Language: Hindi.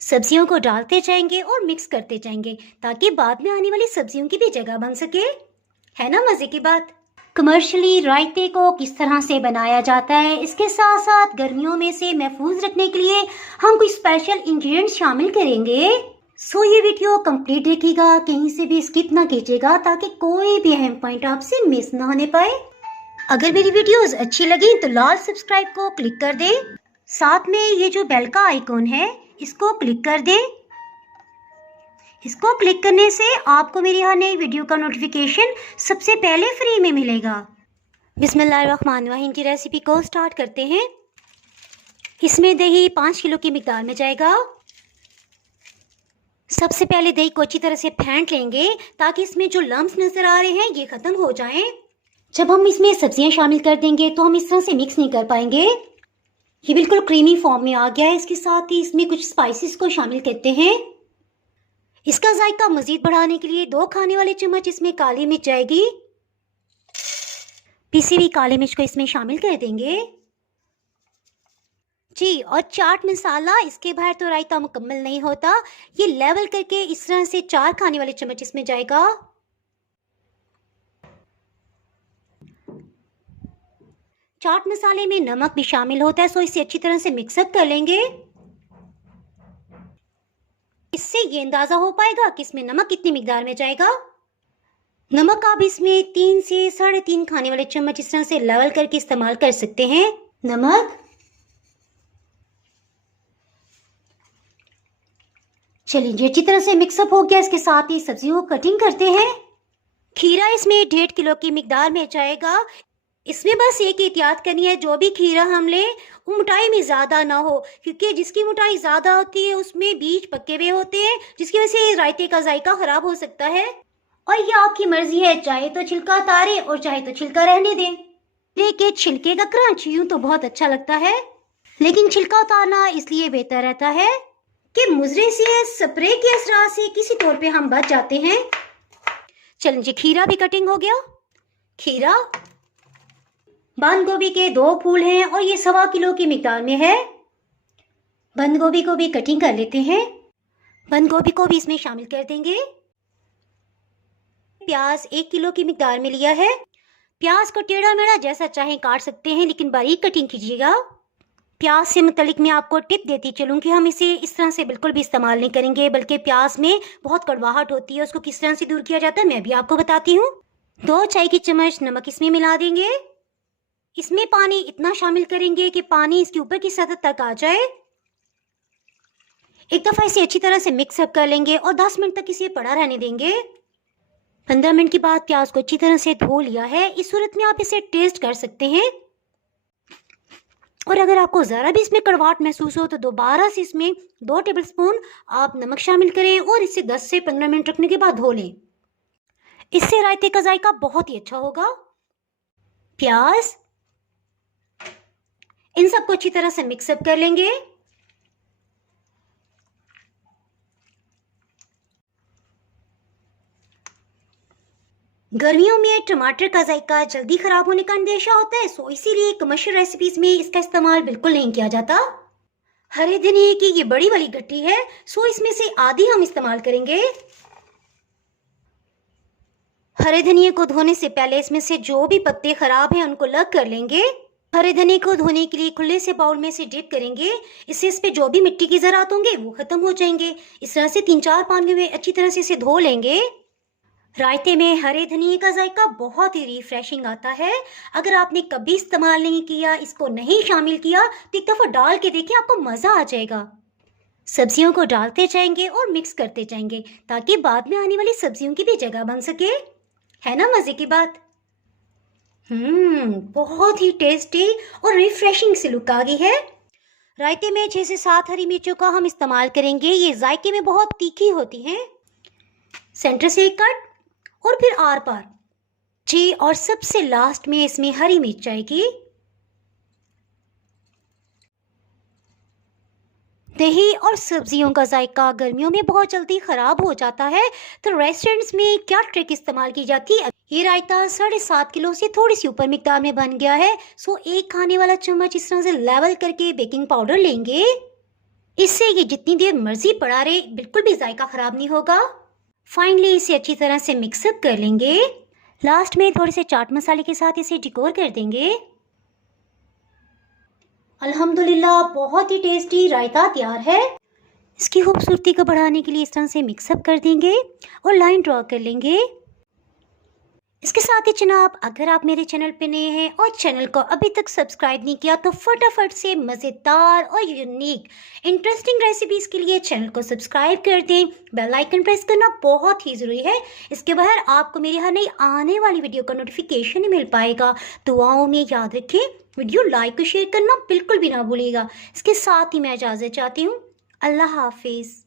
सब्जियों को डालते जाएंगे और मिक्स करते जाएंगे ताकि बाद में आने वाली सब्जियों की भी जगह बन सके। है ना मजे की बात। कमर्शियली रायते को किस तरह से बनाया जाता है, इसके साथ साथ गर्मियों में से महफूज रखने के लिए हम कुछ स्पेशल इंग्रेडिएंट्स शामिल करेंगे। सो ये वीडियो कंप्लीट देखिएगा, कहीं से भी स्किप ना कीजिएगा ताकि कोई भी अहम पॉइंट आपसे मिस ना होने पाए। अगर मेरी वीडियोस अच्छी लगी तो लाल सब्सक्राइब को क्लिक कर दें, साथ में ये जो बेल का आइकॉन है इसको क्लिक कर दें। इसको क्लिक करने से आपको मेरी हर नई वीडियो का नोटिफिकेशन सबसे पहले फ्री में मिलेगा। बिस्मिल्लाहिर्रहमानिर्रहीम की रेसिपी को स्टार्ट करते हैं। इसमें दही 5 किलो की मिकदार में जाएगा। सबसे पहले दही को अच्छी तरह से फेंट लेंगे ताकि इसमें जो लम्स नजर आ रहे हैं ये खत्म हो जाएं। जब हम इसमें सब्जियां शामिल कर देंगे तो हम इस तरह से मिक्स नहीं कर पाएंगे। ये बिल्कुल क्रीमी फॉर्म में आ गया है। इसके साथ ही इसमें कुछ स्पाइसेस को शामिल करते हैं। इसका जायका मजीद बढ़ाने के लिए 2 खाने वाले चम्मच इसमें काली मिर्च जाएगी। पिसी हुई काली मिर्च को इसमें शामिल कर देंगे जी। और चाट मसाला, इसके बाहर तो रायता मुकम्मल नहीं होता। ये लेवल करके इस तरह से 4 खाने वाले चम्मच इसमें जाएगा। चाट मसाले में नमक भी शामिल होता है, सो इसे अच्छी तरह से मिक्सअप कर लेंगे। इससे ये अंदाजा हो पाएगा कि इसमें नमक कितनी मिकदार में जाएगा। नमक आप इसमें 3 से 3.5 खाने वाले चम्मच इस तरह से लेवल करके इस्तेमाल कर सकते हैं। नमक चलिए अच्छी तरह से मिक्सअप हो गया। इसके साथ ही सब्जियों को कटिंग करते हैं। खीरा इसमें 1.5 किलो की मिकदार में जाएगा। इसमें बस एक एहतियात करनी है, जो भी खीरा हम लें वो मोटाई में ज़्यादा ना हो, क्योंकि जिसकी मोटाई ज़्यादा होती है उसमें बीज पके हुए होते हैं, जिसकी वजह से रायते का जायका ख़राब हो सकता है। और ये आपकी मर्जी है, चाहे तो छिलका उतारें और चाहे तो छिलका रहने दें। देखिए छिलके का क्रंच यूँ तो बहुत अच्छा लगता है, लेकिन छिलका उतारना इसलिए बेहतर रहता है कि मुजरे से स्प्रे के असरार से किसी तौर पे हम बच जाते हैं। चलिए खीरा भी कटिंग हो गया। खीरा, बंद गोभी के 2 फूल हैं और ये 1.25 किलो की मिकदार में है। बंद गोभी को भी कटिंग कर लेते हैं। बंद गोभी को भी इसमें शामिल कर देंगे। प्याज 1 किलो की मिकदार में लिया है। प्याज को टेढ़ा मेढ़ा जैसा चाहे काट सकते हैं, लेकिन बारीक कटिंग कीजिएगा। प्याज से मुतलिक मैं आपको टिप देती चलूँ कि हम इसे इस तरह से बिल्कुल भी इस्तेमाल नहीं करेंगे, बल्कि प्याज में बहुत कड़वाहट होती है, उसको किस तरह से दूर किया जाता है मैं भी आपको बताती हूँ। 2 चाय की चम्मच नमक इसमें मिला देंगे। इसमें पानी इतना शामिल करेंगे कि पानी इसके ऊपर की सतह तक आ जाए। एक दफ़ा इसे अच्छी तरह से मिक्सअप कर लेंगे और 10 मिनट तक इसे पड़ा रहने देंगे। 15 मिनट के बाद प्याज को अच्छी तरह से धो लिया है। इस सूरत में आप इसे टेस्ट कर सकते हैं, और अगर आपको ज़रा भी इसमें कड़वाहट महसूस हो तो दोबारा से इसमें 2 टेबलस्पून आप नमक शामिल करें और इसे 10 से 15 मिनट रखने के बाद धो लें। इससे रायते का जायका बहुत ही अच्छा होगा। प्याज, इन सबको अच्छी तरह से मिक्सअप कर लेंगे। गर्मियों में टमाटर का जायका जल्दी खराब होने का अंदेशा होता है, सो इसीलिए कमर्शियल रेसिपीज में इसका इस्तेमाल बिल्कुल नहीं किया जाता। हरे धनिए की ये बड़ी वाली गट्टी है, सो इसमें से आधी हम इस्तेमाल करेंगे। हरे धनिए को धोने से पहले इसमें से जो भी पत्ते खराब हैं उनको अलग कर लेंगे। हरे धनिए को धोने के लिए खुले से बाउल में से डिप करेंगे। इससे इस पे जो भी मिट्टी के ज़रात होंगे वो खत्म हो जाएंगे। इस तरह से 3-4 पानी में अच्छी तरह से इसे धो लेंगे। रायते में हरे धनिए का जायका बहुत ही रिफ्रेशिंग आता है। अगर आपने कभी इस्तेमाल नहीं किया, इसको नहीं शामिल किया, तो एक दफ़ा डाल के देखिए, आपको मज़ा आ जाएगा। सब्जियों को डालते जाएंगे और मिक्स करते जाएंगे ताकि बाद में आने वाली सब्जियों की भी जगह बन सके। है ना मज़े की बात। बहुत ही टेस्टी और रिफ्रेशिंग से लुक आ गई है। रायते में 6 से 7 हरी मिर्चों का हम इस्तेमाल करेंगे। ये जायके में बहुत तीखी होती हैं। सेंटर से एक कट और फिर आर पार जी। और सबसे लास्ट में इसमें हरी मिर्च आएगी। दही और सब्जियों का जायका गर्मियों में बहुत जल्दी ख़राब हो जाता है, तो रेस्टोरेंट्स में क्या ट्रिक इस्तेमाल की जाती है। ये रायता 7.5 किलो से थोड़ी सी ऊपर मिकदार में बन गया है, सो 1 खाने वाला चम्मच इस तरह से लेवल करके बेकिंग पाउडर लेंगे। इससे ये जितनी देर मर्जी पड़ा रहे बिल्कुल भी जायका खराब नहीं होगा। फाइनली इसे अच्छी तरह से मिक्सअप कर लेंगे। लास्ट में थोड़े से चाट मसाले के साथ इसे डिकोर कर देंगे। अल्हम्दुलिल्लाह बहुत ही टेस्टी रायता तैयार है। इसकी खूबसूरती को बढ़ाने के लिए इस तरह से मिक्सअप कर देंगे और लाइन ड्रॉ कर लेंगे। इसके साथ ही जनाब, अगर आप मेरे चैनल पे नए हैं और चैनल को अभी तक सब्सक्राइब नहीं किया तो फटाफट से मज़ेदार और यूनिक इंटरेस्टिंग रेसिपीज़ के लिए चैनल को सब्सक्राइब कर दें। बेल आइकन प्रेस करना बहुत ही ज़रूरी है। इसके बगैर आपको मेरी हर नई आने वाली वीडियो का नोटिफिकेशन नहीं मिल पाएगा। दुआओं में याद रखें, वीडियो लाइक और शेयर करना बिल्कुल भी ना भूलिएगा। इसके साथ ही मैं इजाज़त चाहती हूँ। अल्लाह हाफिज़।